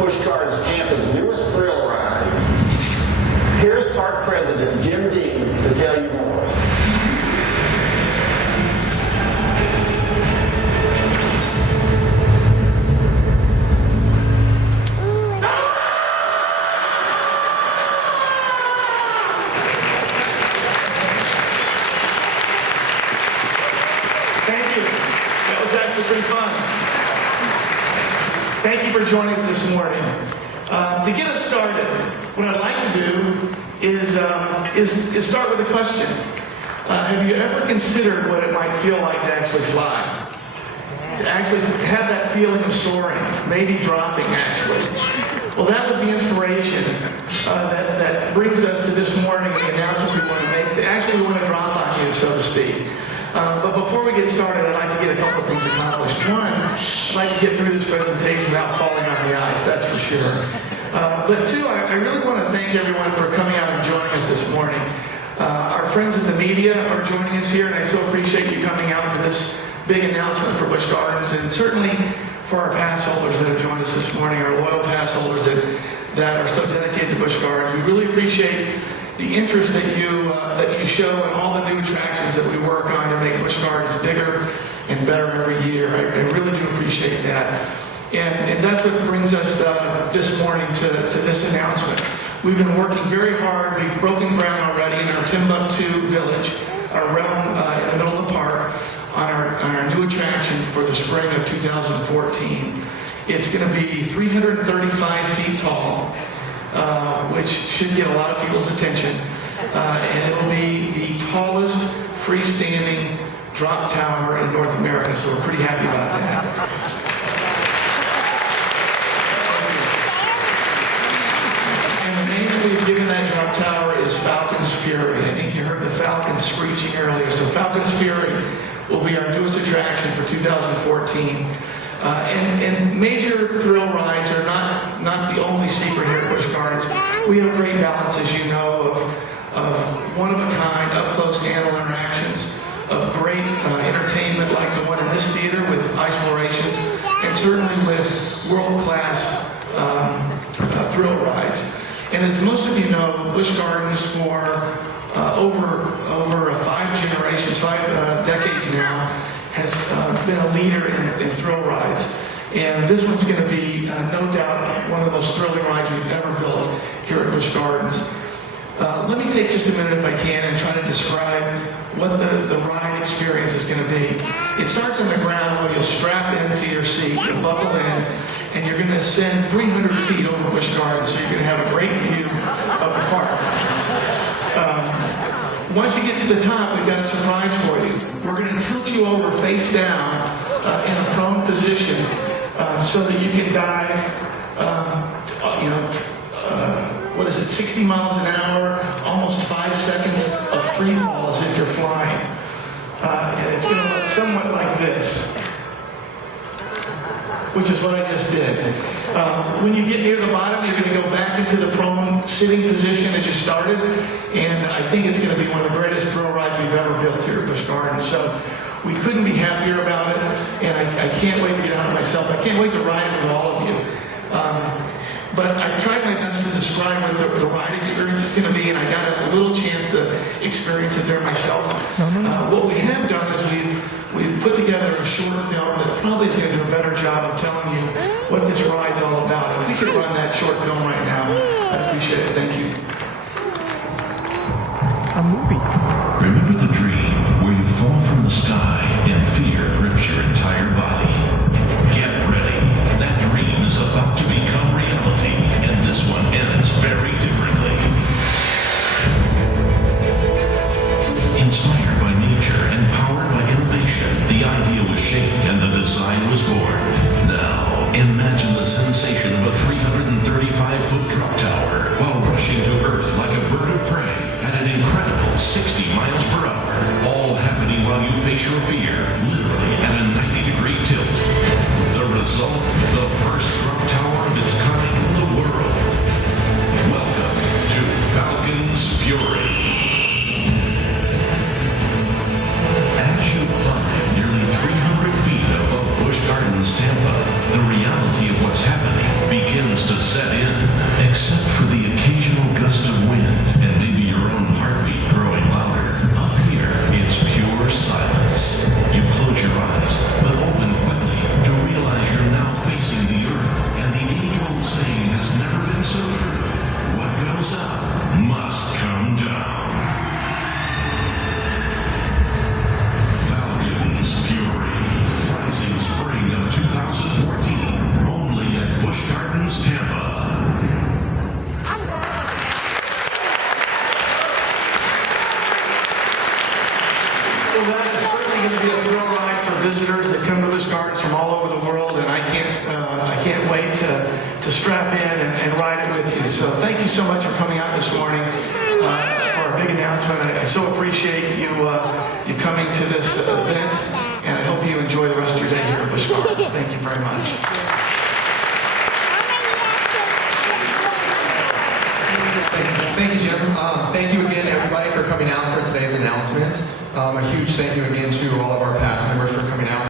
Busch Gardens Tampa's newest thrill ride. Here's Park President Jim Dean to tell you more. Thank you. That was actually pretty fun. Thank you for joining us this morning. To get us started, what I'd like to do is start with a question. Have you ever considered what it might feel like to actually fly? To actually have that feeling of soaring, maybe dropping actually. Well, that was the inspiration that brings us to this morning and the announcement we want to make. Actually, we want to drop on you, so to speak. But before we get started, I'd like to get a couple of things accomplished. One, I'd like to get through this presentation without falling on the ice, that's for sure. But two, I really want to thank everyone for coming out and joining us this morning. Our friends in the media are joining us here, and I so appreciate you coming out for this big announcement for Busch Gardens, and certainly for our pass holders that have joined us this morning, our loyal pass holders that are so dedicated to Busch Gardens. We really appreciate the interest that you show in all the new attractions that we work on to make Busch Gardens bigger and better every year. I really do appreciate that. And that's what brings us this morning to this announcement. We've been working very hard. We've broken ground already in our Timbuktu Village, our realm in the middle of the park, on our new attraction for the spring of 2014. It's going to be 335 feet tall, which should get a lot of people's attention. And it'll be the tallest freestanding drop tower in North America, so we're pretty happy about that. And the name that we've given that drop tower is Falcon's Fury. I think you heard the Falcon screeching earlier. So Falcon's Fury will be our newest attraction for 2014. And major thrill rides are not the only secret here at Busch Gardens. We have a great balance, as you know, of one-of-a-kind, up-close animal interactions, of great entertainment like the one in this theater with Explorations, and certainly with world-class thrill rides. And as most of you know, Busch Gardens for over 5 decades now has been a leader in thrill rides. And this one's going to be, no doubt, one of the most thrilling rides we've ever built here at Busch Gardens. Let me take just a minute, if I can, and try to describe what the ride experience is going to be. It starts on the ground where you'll strap into your seat, you'll buckle in, and you're going to ascend 300 feet over Busch Gardens, so you're going to have a great view of the park. Once you get to the top, we've got a surprise for you. We're going to tilt you over face down in a prone position so that you can dive, 60 miles an hour, almost 5 seconds of free fall as if you're flying. And it's going to look somewhat like this, which is what I just did. When you get near the bottom, you're going to go back into the prone sitting position as you started, and I think it's going to be one of the greatest thrill rides we've ever built here at Busch Gardens. So we couldn't be happier about it, and I can't wait to get out of myself. I can't wait to ride it with all of you. But I've tried my best to describe what the ride experience is going to be, and I got a little chance to experience it there myself. What we have done is we've put together a short film that probably is going to do a better job of telling you what this ride's all about. If we could run that short film right now, I'd appreciate it. Thank you. A movie. Remember the dream where you fall from the sky and fear grips your entire body. Get ready. That dream is about to become reality, and this one ends very differently. Inspired by nature and powered by innovation, the idea was shaped and the design was born. Now, imagine the sensation of a 335-foot drop tower while rushing to Earth like a bird of prey at an incredible 60 miles per hour, all happening while you face your fear, literally at a 90-degree tilt. The result, the first drop tower of its kind in the world. Welcome to Falcon's Fury. As you climb nearly 300 feet above Busch Gardens Tampa, the reality of what's happening begins starts to set in, except for the occasional gust of wind and maybe your own heartbeat growing louder. Up here, it's pure silence. You close your eyes, but open quickly to realize you're now facing the earth, and the age-old saying has never been so true. What goes up must come down. Falcon's Fury, rising spring of 2014, only at Busch Gardens Tampa. Well, that is certainly going to be a thrill ride for visitors that come to Busch Gardens from all over the world, and I can't wait to strap in and ride it with you. So thank you so much for coming out this morning for our big announcement. I so appreciate you coming to this event, and I hope you enjoy the rest of your day here at Busch Gardens. Thank you very much. Thank you, Jim. Thank you again, everybody, for coming out for today's announcement. A huge thank you again to all of our past members for coming out.